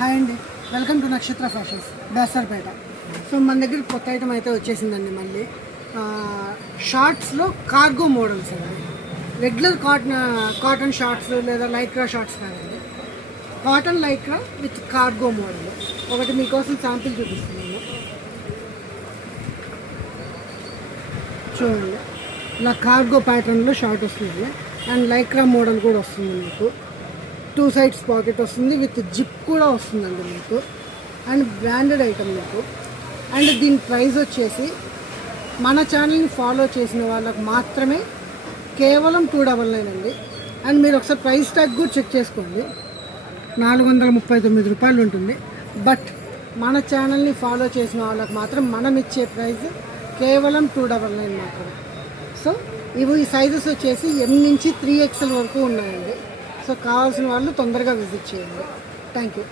Hi అండి, welcome to నక్షత్ర fashions బేసర్పేట. So మన దగ్గర కొత్త ఐటమ్ అయితే వచ్చేసిందండి. మళ్ళీ షార్ట్స్లో కార్గో మోడల్స్ అండి. రెగ్యులర్ కాటన్ షార్ట్స్ లేదా లైక్రా షార్ట్స్ కాదండి, cotton Lycra with cargo model. ఒకటి మీకోసం శాంపిల్ చూపిస్తున్నాను, చూడండి. ఇలా కార్గో ప్యాటర్న్లో షార్ట్ వస్తుంది అండ్ లైక్రా మోడల్ కూడా వస్తుంది మీకు. 2 సైడ్స్ పాకెట్ వస్తుంది, విత్ జిప్ కూడా వస్తుందండి మీకు. అండ్ బ్రాండెడ్ ఐటమ్ మీకు. అండ్ దీని ప్రైస్ వచ్చేసి మన ఛానల్ని ఫాలో చేసిన వాళ్ళకి మాత్రమే కేవలం 299 అండి. అండ్ మీరు ఒకసారి ప్రైస్ ట్యాగ్ కూడా చెక్ చేసుకోండి, 439 రూపాయలు ఉంటుంది. బట్ మన ఛానల్ని ఫాలో చేసిన వాళ్ళకి మాత్రం మనం ఇచ్చే ప్రైస్ కేవలం 299 మాత్రమే. సో ఈ సైజెస్ వచ్చేసి M నుంచి 3XL వరకు ఉన్నాయండి. సో కావాల్సిన వాళ్ళు తొందరగా విజిట్ చేయండి. Thank you.